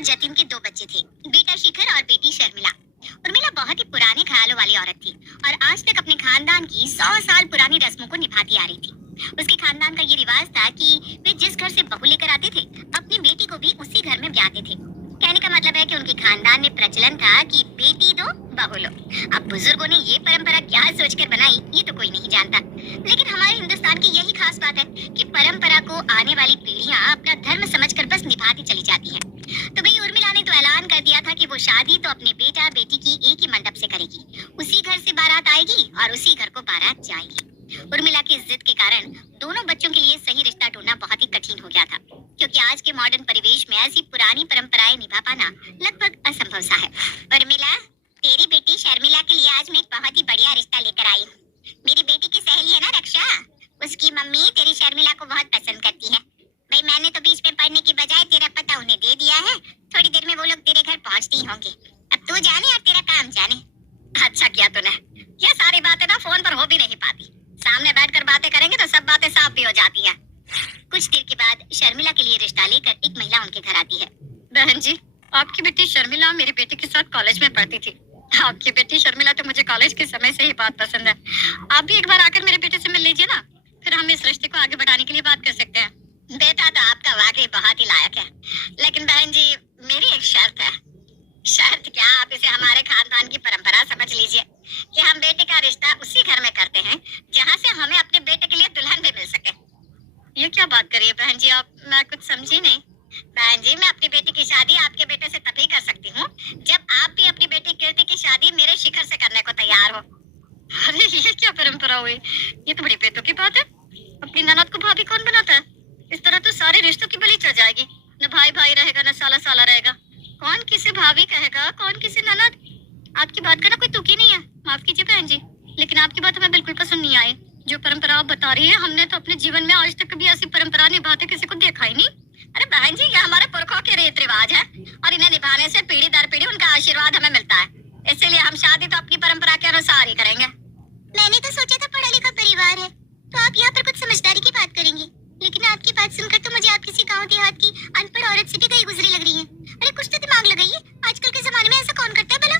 और जतिन के 2 बच्चे थे, बेटा शिखर और बेटी शर्मिला। उर्मिला बहुत ही पुराने ख्यालों वाली औरत थी और आज तक अपने खानदान की 100 साल पुरानी रस्मों को निभाती आ रही थी। उसके खानदान का ये रिवाज था कि वे जिस घर से बहू लेकर आते थे, अपनी बेटी को भी उसी घर में ब्याहते थे। कहने का मतलब है कि उनके खानदान में प्रचलन था कि बेटी दो बहू लो। अब बुजुर्गों ने ये परंपरा क्या सोचकर बनाई ये तो कोई नहीं जानता, लेकिन हमारे हिंदुस्तान की यही खास बात है कि परंपरा को आने वाली पीढ़ियां अपना धर्म समझकर बस निभाती चली जाती हैं। तो भाई उर्मिला ने तो ऐलान कर दिया था कि वो शादी तो अपने बेटा बेटी की एक ही मंडप से करेगी, उसी घर से बारात आएगी और उसी घर को बारात जाएगी। उर्मिला की जिद के कारण दोनों बच्चों के लिए सही रिश्ता ढूंढना बहुत ही कठिन हो गया था, क्योंकि आज के मॉडर्न परिवेश में ऐसी पुरानी परंपराएं निभा पाना लगभग असंभव सा है। उर्मिला, तेरी बेटी शर्मिला के लिए आज मैं एक बहुत ही बढ़िया रिश्ता लेकर आई हूँ। मेरी बेटी की सहेली है ना रक्षा, उसकी मम्मी तेरी शर्मिला को बहुत पसंद करती है। भाई मैंने तो बीच में पढ़ने की बजाय तेरा पता उन्हें दे दिया है, थोड़ी देर में वो लोग तेरे घर पहुँचते ही होंगे। अब तू जाने और तेरा काम जाने। अच्छा किया तूने, ये सारी बातें ना फोन पर हो भी नहीं पाती, सामने बैठकर बातें करेंगे तो सब बातें साफ भी हो जाती हैं। कुछ देर के बाद शर्मिला के लिए रिश्ता लेकर एक महिला उनके घर आती है। बहन जी, आपकी बेटी शर्मिला मेरी बेटी के साथ कॉलेज में पढ़ती थी। आपकी बेटी शर्मिला तो मुझे कॉलेज के समय से ही बहुत पसंद है। आप भी एक बार आकर मेरे बेटे से मिल लीजिए ना, फिर हम इस रिश्ते को आगे बढ़ाने के लिए बात कर सकते हैं। बेटा तो आपका वाकई बहुत ही लायक है, लेकिन बहन जी मेरी एक शर्त है। शर्त क्या, आप इसे हमारे खानदान की परंपरा समझ लीजिए कि हम बेटे का रिश्ता उसी घर में करते हैं जहाँ से हमें अपने बेटे के लिए दुल्हन भी मिल सके। ये क्या बात करिए बहन जी आप, मैं कुछ समझी नहीं। बहन जी, मैं अपनी बेटी की शादी आपके बेटे से तभी कर सकती हूँ जब आप भी अपनी बेटी कीर्ति की शादी मेरे शिखर से करने को तैयार हो। अरे ये क्या परंपरा हुई, ये तो बड़ी बेतुकी की बात है। अपनी ननद को भाभी कौन बनाता है? इस तरह तो सारे रिश्तों की बलि चढ़ जाएगी, न भाई भाई रहेगा न साला साला रहेगा। कौन किसे भाभी कहेगा, कौन किसे ननद? आपकी बात का ना कोई तुक ही नहीं है। माफ कीजिए बहन जी, लेकिन आपकी बात हमें बिल्कुल पसंद नहीं आई। जो परंपरा आप बता रही है, हमने तो अपने जीवन में आज तक कभी ऐसी परंपरा निभाते किसी को देखा ही नहीं। अरे बहन जी, ये हमारे पुरखों के रीत रिवाज है और इन्हें निभाने से पीढ़ी दर पीढ़ी उनका आशीर्वाद हमें मिलता है, इसीलिए हम शादी तो अपनी परंपरा के अनुसार ही करेंगे। मैंने तो सोचा था पढ़ा लिखा परिवार है तो आप यहाँ पर कुछ समझदारी की बात करेंगे, लेकिन आपकी बात सुनकर तो मुझे आप किसी गाँव देहात की अनपढ़ औरत से भी गई गुजरी लग रही है। अरे कुछ तो दिमाग लगाइए, आजकल के जमाने में ऐसा कौन करता है भला?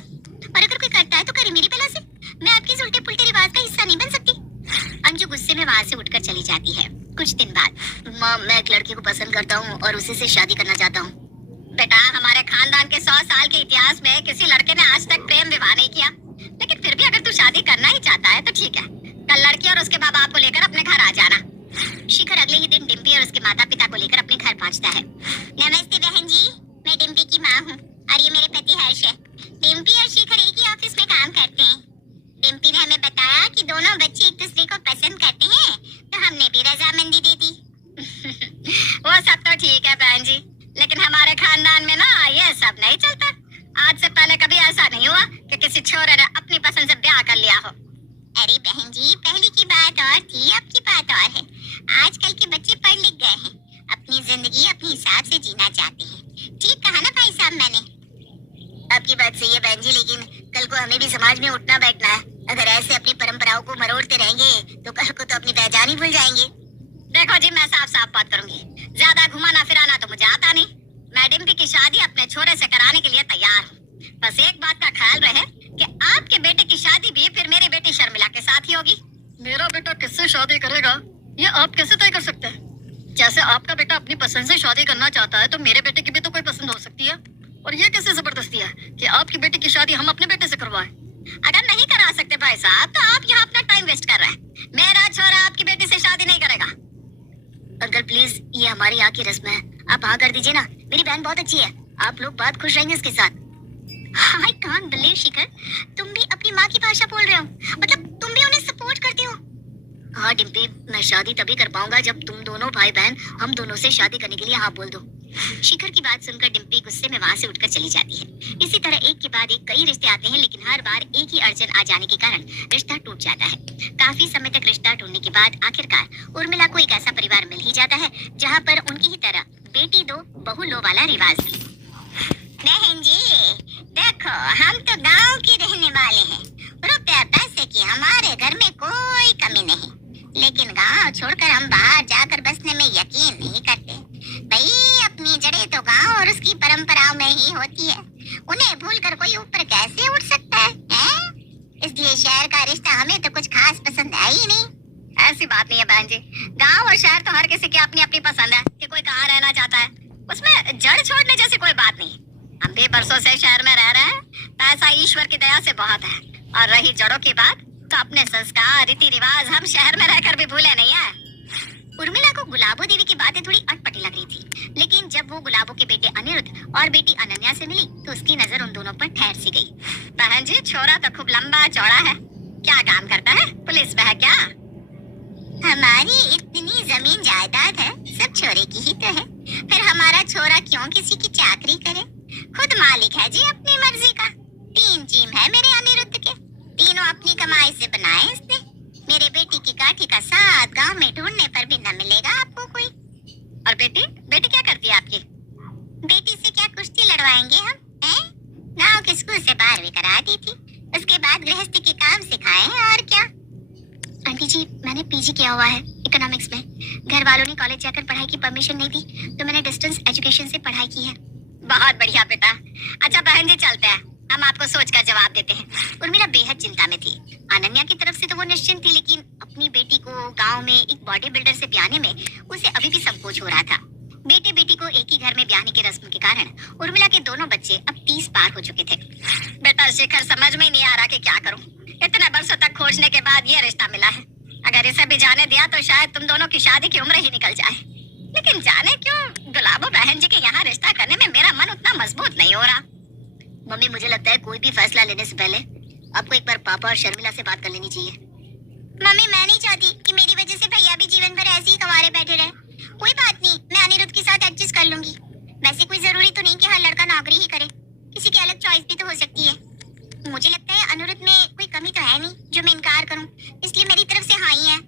और अगर कोई करता है तो करे मेरी बला से, मैं आपके इस उल्टे पुल्टे रिवाज का हिस्सा नहीं बन सकती। अंजू गुस्से में वहाँ से उठकर चली जाती है। कुछ दिन बाद, माँ मैं एक लड़की को पसंद करता हूँ और उसी से शादी करना चाहता हूँ। बेटा, हमारे खानदान के 100 साल के इतिहास में किसी लड़के ने आज तक प्रेम विवाह नहीं किया, लेकिन फिर भी अगर तू शादी करना ही चाहता है तो ठीक है, कल लड़की और उसके माँ बाप को लेकर अपने घर आ जाना। शिखर अगले ही दिन डिम्पी और उसके माता पिता को लेकर अपने घर पहुँचता है। नमस्ते बहन जी, मैं डिम्पी की माँ हूँ और ये मेरे पति हर्ष है। डिम्पी और शिखर एक ही ऑफिस में काम करते हैं। डिम्पी ने हमें बताया कि दोनों बच्चे एक दूसरे को पसंद करते हैं, तो हमने भी रजामंदी दे दी। वो सब तो ठीक है बहन जी, लेकिन हमारे खानदान में ना ये सब नहीं चलता। आज से पहले कभी ऐसा नहीं हुआ कि किसी छोरे ने अपनी पसंद से ब्याह कर लिया हो। अरे बहन जी, पहले की बात और थी, अब की बात और है। आजकल के बच्चे पढ़ लिख गए हैं, अपनी जिंदगी अपने हिसाब से जीना चाहते हैं। ठीक कहा ना भाई साहब मैंने? आपकी बात सही है बहन जी, लेकिन कल को हमें भी समाज में उठना बैठना है। अगर ऐसे अपनी परंपराओं को मरोड़ते रहेंगे तो कल को तो अपनी पहचान ही भूल जाएंगे। देखो जी, मैं साफ साफ बात करूंगी, ज्यादा घुमाना फिराना तो मुझे आता नहीं। मैं डिम्पी की शादी अपने छोरे से कराने के लिए तैयार हूँ। बस एक बात का ख्याल रहे कि आपके बेटे की शादी भी फिर मेरी बेटी शर्मिला के साथ ही होगी। मेरा बेटा किससे शादी करेगा ये आप कैसे तय कर सकते हैं? जैसे आपका बेटा अपनी पसंद से शादी करना चाहता है तो मेरे बेटे की भी तो कोई पसंद हो सकती है, और ये कैसे जबरदस्ती है कि आपकी बेटी की शादी हम अपने बेटे से करवाएं? अगर नहीं करा सकते भाई साहब तो आप यहाँ अपना टाइम वेस्ट कर रहे हैं। मेरा छोरा आपकी बेटी से शादी नहीं करेगा। अंकल प्लीज, ये हमारी यहाँ की रस्म है, आप हाँ कर दीजिए ना। मेरी बहन बहुत अच्छी है, आप लोग बहुत खुश रहेंगे इसके साथ। I can't believe शिखर, तुम भी अपनी माँ की भाषा बोल रहे हो, मतलब तुम भी उन्हें सपोर्ट करते हो। हाँ डिम्पी, मैं शादी तभी कर पाऊंगा जब तुम दोनों भाई बहन हम दोनों से शादी करने के लिए हाँ बोल दो। शिखर की बात सुनकर डिम्पी गुस्से में वहाँ से उठकर चली जाती है। इसी तरह एक के बाद एक कई रिश्ते आते हैं, लेकिन हर बार एक ही अड़चन आ जाने के कारण रिश्ता टूट जाता है। काफी समय तक रिश्ता टूटने के बाद आखिरकार उर्मिला को एक ऐसा परिवार मिल ही जाता है जहाँ पर उनकी ही तरह बेटी दो बहू लो वाला रिवाज भी। बहन जी देखो, हम तो गाँव के रहने वाले हैं, रुपया पैसे की हमारे घर में कोई कमी नहीं, लेकिन गांव छोड़कर हम बाहर जाकर बसने में यकीन नहीं करते। भाई अपनी जड़ें तो गांव और उसकी परंपराओं में नहीं होती है। उन्हें भूलकर कोई ऊपर कैसे उठ सकता है, हैं? इसलिए शहर का रिश्ता हमें तो कुछ खास पसंद है ही नहीं। ऐसी बात नहीं है बहन जी, गांव और शहर तो हर किसी की अपनी अपनी पसंद है कि कोई कहाँ रहना चाहता है, उसमें जड़ छोड़ने जैसी कोई बात नहीं। हम भी बरसों से शहर में रह रहे हैं, पैसा ईश्वर की दया से बहुत है। और रही जड़ों की बात, तो अपने संस्कार रीति रिवाज हम शहर में रहकर भी भूले नहीं है। उर्मिला को गुलाबो देवी की बातें थोड़ी अटपटी लग रही थी, लेकिन जब वो गुलाबो के बेटे अनिरुद्ध और बेटी अनन्या से मिली तो उसकी नजर उन दोनों पर ठहर सी गई। बहन जी, छोरा तो खूब लंबा चौड़ा है, क्या काम करता है, पुलिस में है क्या? हमारी इतनी जमीन जायदाद है, सब छोरे की ही तो है। फिर हमारा छोरा क्यों किसी की चाकरी करे? खुद मालिक है जी अपनी मर्जी का। 3 जिम है मेरे अनिरुद्ध के, तीनों अपनी कमाई से बनाए इसने। मेरे बेटी की काठी का साथ गांव में ढूंढने पर भी न मिलेगा आपको कोई। और बेटी बेटी क्या करती है आपकी? बेटी से क्या कुश्ती लड़वाएंगे हम, हैं? गांव के स्कूल से 12वीं करा दी थी, उसके बाद गृहस्थी के काम सिखाए हैं और क्या। आंटी जी, मैंने पीजी किया हुआ है इकोनॉमिक्स में। घर वालों ने कॉलेज जाकर पढ़ाई की परमिशन नहीं दी, तो मैंने डिस्टेंस एजुकेशन से पढ़ाई की है। बहुत बढ़िया बेटा। अच्छा बहन जी, चलते हैं, हम आपको सोचकर जवाब देते हैं। उर्मिला बेहद चिंता में थी। अनन्या की तरफ से तो वो निश्चिंत थी, लेकिन अपनी बेटी को गांव में एक बॉडी बिल्डर से ब्याहने में उसे अभी भी संकोच हो रहा था। बेटे बेटी को एक ही घर में ब्याहने की रस्म के कारण उर्मिला के दोनों बच्चे अब 30 पार हो चुके थे। बेटा शिखर, समझ में नहीं आ रहा कि क्या करूं। इतने बरसों तक खोजने के बाद ये रिश्ता मिला है। अगर इसे भी जाने दिया तो शायद तुम दोनों की शादी की उम्र ही निकल जाए। लेकिन जाने क्यों गुलाबो बहन जी के यहाँ रिश्ता करने में मेरा मन उतना मजबूत नहीं हो रहा। मम्मी, मुझे लगता है कोई भी फैसला लेने से पहले आपको एक बार पापा और शर्मिला से बात कर लेनी चाहिए। मम्मी, मैं नहीं चाहती कि मेरी वजह से भैया भी जीवन भर ऐसे ही कमारे बैठे रहे। कोई बात नहीं, मैं अनिरुद्ध के साथ एडजस्ट कर लूंगी। वैसे कोई जरूरी तो नहीं कि हर लड़का नौकरी ही करे, किसी की अलग चॉइस भी तो हो सकती है। मुझे लगता है अनिरुद्ध में कोई कमी तो है नहीं जो मैं इनकार करूं, इसलिए मेरी तरफ से हाँ ही है।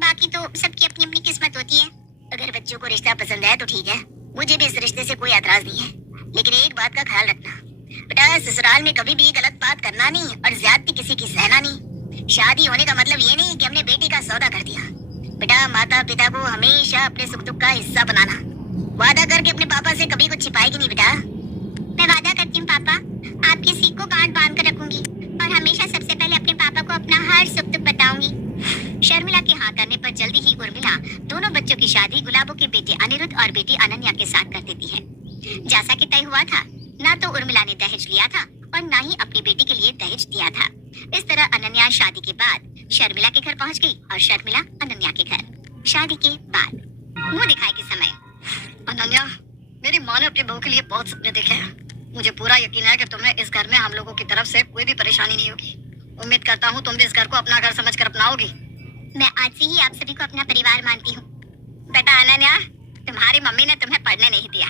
बाकी तो सबकी अपनी अपनी किस्मत होती है। अगर बच्चों को रिश्ता पसंद है तो ठीक है, मुझे भी इस रिश्ते से कोई एतराज नहीं है। लेकिन एक बात का ख्याल रखना बेटा, ससुराल में कभी भी गलत बात करना नहीं और ज्यादती किसी की सहना नहीं। शादी होने का मतलब ये नहीं कि हमने बेटी का सौदा कर दिया। बेटा, माता पिता को हमेशा अपने सुख दुख का हिस्सा बनाना। वादा करके अपने पापा से कभी कुछ छिपाएगी नहीं बेटा। मैं वादा करती हूँ पापा, आपकी सीख को गांठ बांध कर रखूंगी और हमेशा सबसे पहले अपने पापा को अपना हर सुख दुख बताऊंगी। शर्मिला के हाँ करने पर जल्दी ही उर्मिला दोनों बच्चों की शादी गुलाबो के बेटे अनिरुद्ध और बेटी अनन्या के साथ कर देती है। जैसा कि तय हुआ था, ना तो उर्मिला ने दहेज लिया था और ना ही अपनी बेटी के लिए दहेज दिया था। इस तरह अनन्या शादी के बाद शर्मिला के घर पहुंच गई और शर्मिला अनन्या के घर। शादी के बाद मुंह दिखाए के समय, अनन्या, मेरी माँ ने अपनी बहू के लिए बहुत सपने देखे हैं। मुझे पूरा यकीन है कि तुम्हें इस घर में हम लोगों की तरफ से कोई भी परेशानी नहीं होगी। उम्मीद करता हूँ तुम भी इस घर को अपना घर समझकर अपनाओगी। मैं आज से ही आप सभी को अपना परिवार मानती हूँ। बेटा अनन्या, तुम्हारी मम्मी ने तुम्हें पढ़ने नहीं दिया,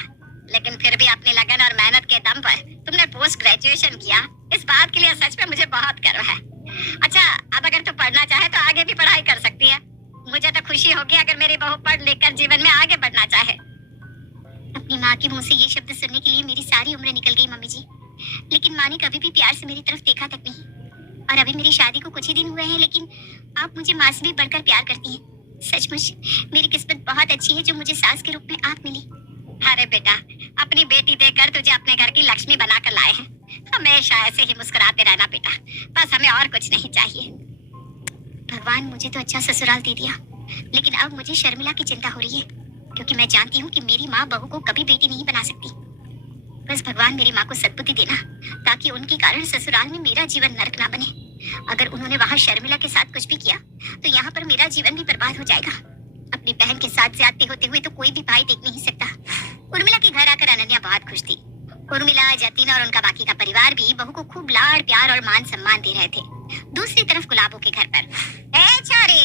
लेकिन फिर भी अपनी लगन और मेहनत के दम पर तुमने पोस्ट ग्रेजुएशन किया। इस बात के लिए सच में मुझे बहुत गर्व है। अच्छा, अब अगर तू पढ़ना चाहे तो आगे भी पढ़ाई कर सकती है। मुझे तो खुशी होगी अगर मेरी बहू पढ़ लिख कर जीवन में आगे बढ़ना चाहे। अपनी माँ के मुंह से ये शब्द सुनने के लिए मेरी सारी उम्र निकल गई मम्मी जी, लेकिन माँ ने कभी भी प्यार से मेरी तरफ देखा तक नहीं। और अभी मेरी शादी को कुछ ही दिन हुए हैं, लेकिन आप मुझे माँ से भी बढ़कर प्यार करती हैं। सचमुच मेरी किस्मत बहुत अच्छी है जो मुझे सास के रूप में आप मिली। अरे बेटा, अपनी बेटी देकर तुझे अपने घर की लक्ष्मी बनाकर लाए हैं। हमेशा ऐसे ही मुस्कुराते रहना बेटा, बस हमें और कुछ नहीं चाहिए। भगवान, मुझे तो अच्छा ससुराल दे दिया, लेकिन अब मुझे शर्मिला की चिंता हो रही है, क्योंकि मैं जानती हूँ कि मेरी माँ बहू को कभी बेटी नहीं बना सकती। बस भगवान मेरी माँ को सद्बुद्धि देना, ताकि उनके कारण ससुराल में मेरा जीवन नरक ना बने। अगर उन्होंने वहाँ शर्मिला के साथ कुछ भी किया तो यहाँ पर मेरा जीवन भी बर्बाद हो जाएगा। अपनी बहन के साथ ज्यादती होते हुए तो कोई भी भाई देख नहीं सकता। उर्मिला के घर आकर अनन्या बहुत खुश थी। उर्मिला, जतीन और उनका बाकी का परिवार भी बहू को खूब लाड़ प्यार और मान सम्मान दे रहे थे। दूसरी तरफ गुलाबो के घर पर, ए छोरी,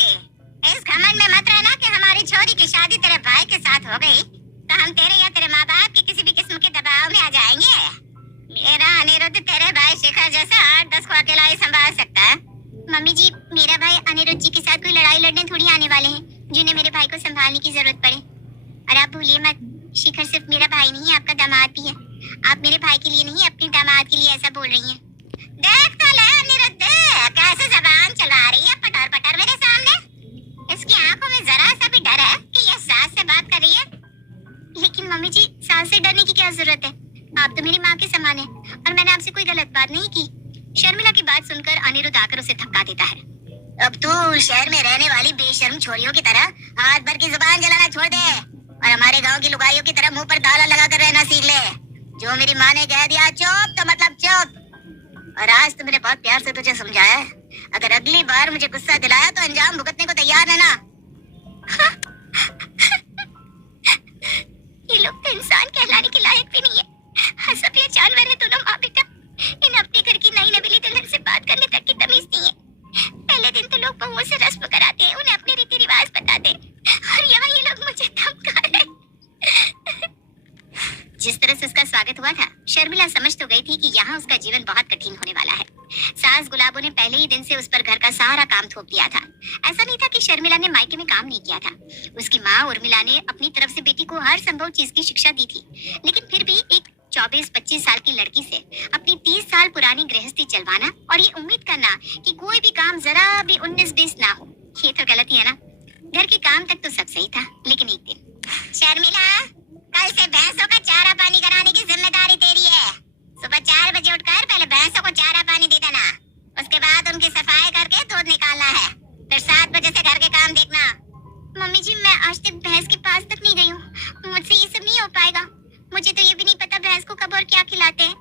इस घमंड में मत रहना कि हमारी छोरी की शादी तेरे भाई के साथ हो गई तो हम तेरे या तेरे माँ बाप के किसी भी किस्म के दबाव में आ जाएंगे। मेरा अनिरुद्ध तेरे भाई शिखर जैसा 8-10 को अकेला ही संभाल सकता है। मम्मी जी, मेरा भाई अनिरुद्ध जी के साथ कोई लड़ाई लड़ने थोड़ी आने वाले हैं जिन्हें मेरे भाई को संभालने की जरूरत पड़े। और आप भूलिए मत, शिखर सिर्फ मेरा भाई नहीं है, आपका दामाद भी है। आप मेरे भाई के लिए नहीं, अपने दामाद के लिए ऐसा बोल रही हैं। देख तो ले अनिरुद्ध, कैसे जबान चला रही है पटर पटर मेरे सामने। इसकी आंखों में जरा सा भी डर है कि ये सास से बात कर रही है। लेकिन मम्मी जी, सास से डरने की क्या जरूरत है? आप तो मेरी माँ के समान है और मैंने आपसे कोई गलत बात नहीं की। शर्मिला की बात सुनकर अनिरुद्ध आकर उसे धक्का देता है। अब तू शहर में रहने वाली बेशर्म छोरियों की तरह हाथ भर की जुबान जलाना छोड़ दे और हमारे गांव की लुगाइयों की तरह मुंह पर ताला लगा कर रहना सीख ले। जो मेरी माँ ने कह दिया चुप तो मतलब चुप। और आज तो मैंने बहुत प्यार से तुझे समझाया है, अगर अगली बार मुझे गुस्सा दिलाया तो अंजाम भुगतने को तैयार है ना। ये लोग तो इंसान कहलाने के लायक भी नहीं है। सब ये जानवर है दोनों माँ बेटा। इन्हें अपने घर की नई नवेली दुल्हन से बात करने तक की तमीज नहीं है। पहले दिन तो लोग बहुओं से रस्म कराते हैं, उन्हें अपने रीति रिवाज बताते हैं और यहाँ ये लोग मुझे धमका रहे हैं। जिस तरह से उसका स्वागत हुआ था, शर्मिला समझ तो गई थी कि यहाँ उसका जीवन बहुत कठिन होने वाला है। सास गुलाबो ने पहले ही दिन से उस पर घर का सारा काम थोप दिया था। ऐसा नहीं था कि शर्मिला ने मायके में काम नहीं किया था। उसकी माँ उर्मिला ने अपनी तरफ से बेटी को हर संभव चीज की शिक्षा दी थी, लेकिन फिर भी एक 24-25 साल की लड़की से अपनी 30 साल पुरानी गृहस्थी चलवाना और ये उम्मीद करना कि कोई भी काम जरा भी 19-20 ना हो, ये तो गलती है ना। घर के काम तक तो सब सही था, लेकिन एक दिन शर्मिला, कल से भैंसों का चारा पानी कराने की जिम्मेदारी तेरी है। सुबह 4 बजे उठकर पहले भैंसों को चारा पानी दे देना, उसके बाद उनकी सफाई करके दूध निकालना है, फिर 7 बजे से घर के काम देखना। मम्मी जी, मैं आज तक भैंस के पास तक नहीं गई हूँ, मुझसे ये सब नहीं हो पाएगा। मुझे तो ये भी नहीं पता भैंस को कब और क्या खिलाते हैं।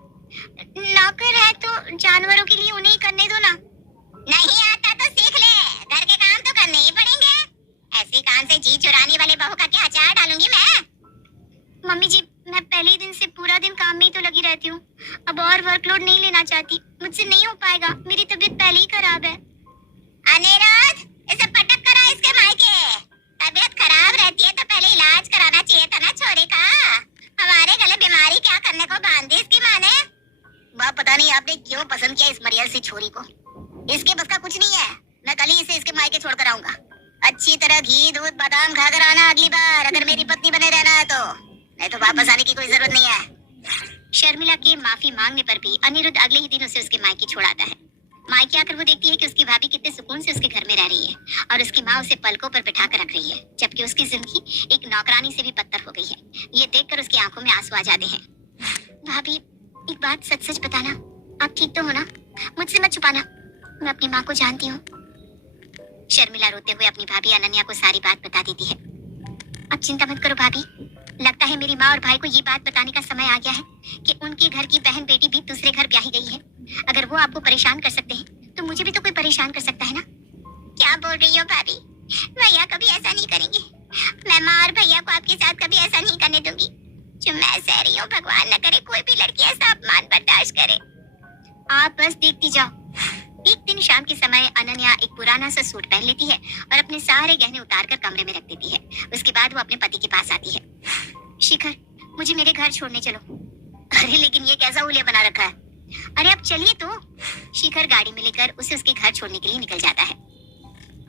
नौकर है तो जानवरों के लिए उन्हें ही करने दो ना। नहीं आता तो सीख ले, घर के काम तो करने ही पड़ेंगे। ऐसी कान से जी चुराने वाले बहू का क्या अचार डालूंगी मैं। मम्मी जी, मैं पहले ही दिन से पूरा दिन काम में ही तो लगी रहती हूँ, अब और वर्कलोड नहीं लेना चाहती, मुझसे नहीं हो पाएगा, मेरी तबीयत पहले ही खराब है। अनिरुद्ध, इसे पटक करा इसके मायके। तबीयत खराब रहती है तो पहले इलाज कराना चाहिए था ना छोरे का। हमारे गले बीमारी क्या करने को बांध दी इसकी माँ ने। बाप, पता नहीं आपने क्यों पसंद किया इस मरियल सी छोरी को। इसके बस का कुछ नहीं है, मैं कल ही इसे इसके मायके छोड़ कर आऊंगा। अच्छी तरह घी दूध बादाम खाकर आना अगली बार, अगर मेरी पत्नी बने रहना है तो, नहीं तो वापस आने की कोई जरूरत नहीं है। शर्मिला के माफी मांगने पर भी अनिरुद्ध अगले ही दिन उसे उसके मायके छोड़ाता है। मायके आकर वो देखती है कि उसकी भाभी कितने सुकून से उसके घर में रह रही है और उसकी माँ उसे पलकों पर बिठा कर रख रही है, जबकि उसकी जिंदगी एक नौकरानी से भी बदतर हो गई है। ये देखकर उसकी आंखों में आंसू आ जाते हैं। भाभी, एक बात सच सच बताना, आप ठीक तो हो ना? मुझसे मत छुपाना, मैं अपनी माँ को जानती हूँ। शर्मिला रोते हुए अपनी भाभी अनन्या को सारी बात बता देती है। अब चिंता मत करो भाभी, लगता है मेरी माँ और भाई को ये बात बताने का समय आ गया है कि उनके घर की बहन बेटी भी दूसरे घर ब्याही गई है। अगर वो आपको परेशान कर सकते हैं तो मुझे भी तो कोई परेशान कर सकता है ना। क्या बोल रही हो भाभी? भैया कभी ऐसा नहीं करेंगे। मैं माँ और भैया को आपके साथ कभी ऐसा नहीं करने दूंगी। जो मैं सह रही हूँ, भगवान न करे कोई भी लड़की ऐसा अपमान बर्दाश्त करे। आप बस देखती जाओ। एक दिन शाम के समय अनन्या एक पुराना सा सूट पहन लेती है और अपने सारे गहने उतार कर कमरे में रख देती है। उसके बाद वो अपने पति के पास आती है। शिखर, मुझे मेरे घर छोड़ने चलो। अरे लेकिन ये कैसा हुलिया बना रखा है? अरे अब चलिए तो। शिखर गाड़ी में लेकर उसे उसके घर छोड़ने के लिए निकल जाता है।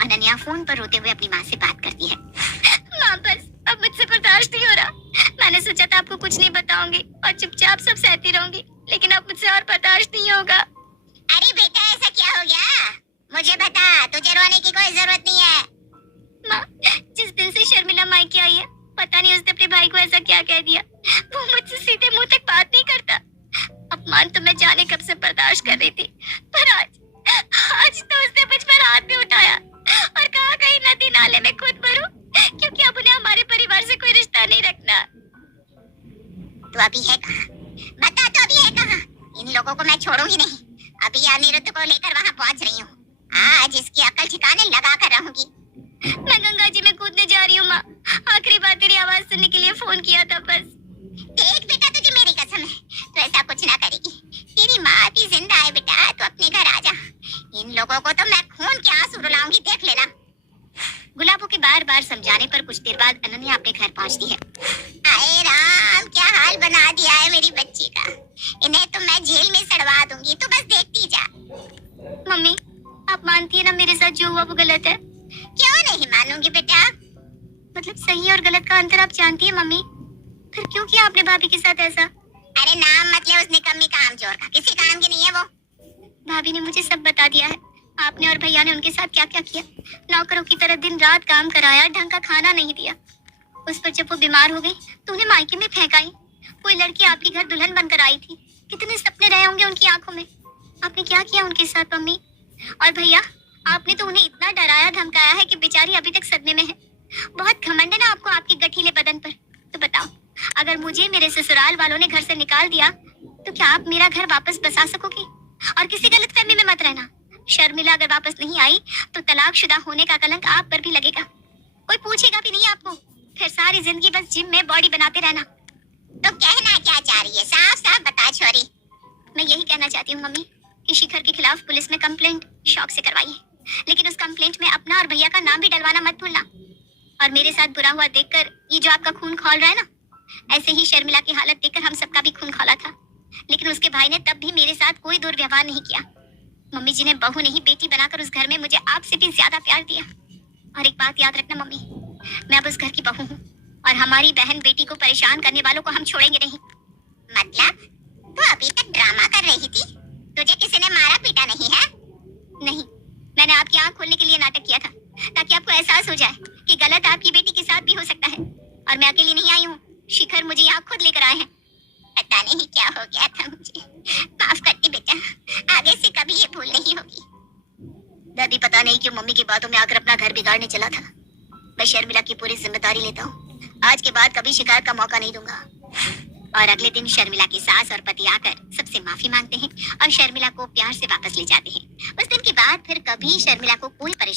अनन्या फोन पर रोते हुए अपनी माँ से बात करती है। माँ, बस अब मुझसे बर्दाश्त नहीं हो रहा। मैंने सोचा था आपको कुछ नहीं बताऊंगी और चुपचाप सब सहती रहूंगी, लेकिन अब मुझसे और बर्दाश्त नहीं होगा। अरे बेटा, ऐसा क्या हो गया? मुझे बता, तुझे रोने की कोई जरूरत नहीं है। माँ, जिस दिन से शर्मिला मायके आई है, पता नहीं उसने अपने भाई को ऐसा क्या कह दिया। वो मुझसे सीधे मुंह तक बात नहीं करता। अपमान तो मैं जाने कब से बर्दाश्त कर रही थी, पर आज तो उसने मुझ पर हाथ भी उठाया और कहा कहीं नदी नाले में खुद मरूं, क्योंकि अब उन्हें हमारे परिवार से कोई रिश्ता नहीं रखना। तो अभी है कहाँ? बता, तो अभी है कहाँ? इन लोगों को मैं छोड़ूंगी नहीं। अभी अनिरुद्ध को लेकर वहाँ पहुँच रही हूँ। आज इसकी अकल ठिकाने लगा कर रहूंगी। मैं गंगा जी में कूदने जा रही हूँ माँ। आखिरी बार तेरी आवाज सुनने के लिए फोन किया था बस। देख बेटा, तुझे मेरी कसम है, तो ऐसा कुछ ना करेगी। तेरी माँ अभी जिंदा है बेटा, तू अपने घर आ जा। इन लोगों को तो मैं खून के आंसू रुलाऊंगी, देख लेना। गुलाबो के बार बार समझाने पर कुछ देर बाद अनन्या अपने घर पहुँचती है। हाय राम, क्या हाल बना दिया है मेरी बच्ची का। इन्हें तो मैं जेल में सड़वा दूंगी, तू बस देखती जा। मम्मी, आप मानती है ना मेरे साथ जो हुआ वो गलत है? क्यों नहीं मानूंगी बेटा? मतलब सही और गलत का अंतर आप जानती है मम्मी, फिर क्यों किया आपने भाभी के साथ ऐसा? अरे नाम मत ले उस निकम्मी कामचोर का, किसी काम की नहीं है वो। भाभी ने मुझे सब बता दिया है, आपने और भैया ने उनके साथ क्या क्या किया। नौकरों की तरह दिन रात काम कराया, ढंग का खाना नहीं दिया। उस पर जब वो बीमार हो गई तो उन्हें मायके में फेंक आई। कोई लड़की आपके घर दुल्हन बनकर आई थी, कितने सपने रहे होंगे उनकी आंखों में। आपने क्या किया उनके साथ मम्मी? और भैया, आपने तो उन्हें इतना डराया धमकाया है कि बेचारी अभी तक सदमे में है। बहुत घमंड है ना आपको आपके गठीले बदन पर। तो बताओ, अगर मुझे मेरे ससुराल वालों ने घर से निकाल दिया तो क्या आप मेरा घर वापस बसा सकोगे? और किसी गलतफहमी में मत रहना, शर्मिला अगर वापस नहीं आई तो तलाकशुदा होने का कलंक आप पर भी लगेगा। कोई पूछेगा भी नहीं आपको, फिर सारी जिंदगी बस जिम में बॉडी बनाते रहना। तो कहना क्या चाह रही है? साफ साफ बता छोरी। मैं यही कहना चाहती हूँ मम्मी कि शिखर के खिलाफ पुलिस में कंप्लेंट शौक से करवाई है, लेकिन उस कंप्लेंट में अपना और भैया का नाम भी डलवाना मत भूलना। और मेरे साथ बुरा हुआ देखकर ये जो आपका खून खौल रहा है ना, ऐसे ही शर्मिला की हालत देखकर हम सबका भी खून खौला था, लेकिन उसके भाई ने तब भी मेरे साथ कोई दुर्व्यवहार नहीं किया। मम्मी जी ने बहू नहीं बेटी बनाकर उस घर में मुझे आपसे भी ज्यादा प्यार दिया। और एक बात याद रखना मम्मी, मैं अब उस घर की बहू हूँ और हमारी बहन बेटी को परेशान करने वालों को हम छोड़ेंगे नहीं। मतलब तू अभी तक ड्रामा कर रही थी? तुझे किसी ने मारा पीटा नहीं है? नहीं, मैंने आपकी आंख खोलने के लिए नाटक किया था ताकि आपको एहसास हो जाए कि गलत आपकी बेटी के साथ भी हो सकता है। और मैं अकेली नहीं आई हूँ, शिखर मुझे यहाँ खुद लेकर आए हैं। पता नहीं क्या हो गया था मुझे, माफ करती बेटा, आगे से कभी ये भूल नहीं होगी। दादी, पता नहीं क्यों मम्मी की बातों में आकर अपना घर बिगाड़ने चला था। मैं शर्मिला की पूरी जिम्मेदारी लेता हूँ, आज के बाद कभी शिकायत का मौका नहीं दूंगा। और अगले दिन शर्मिला की सास और पति आकर सबसे माफी मांगते हैं और शर्मिला को प्यार से वापस ले जाते हैं। उस दिन के बाद फिर कभी शर्मिला को कोई परेशानी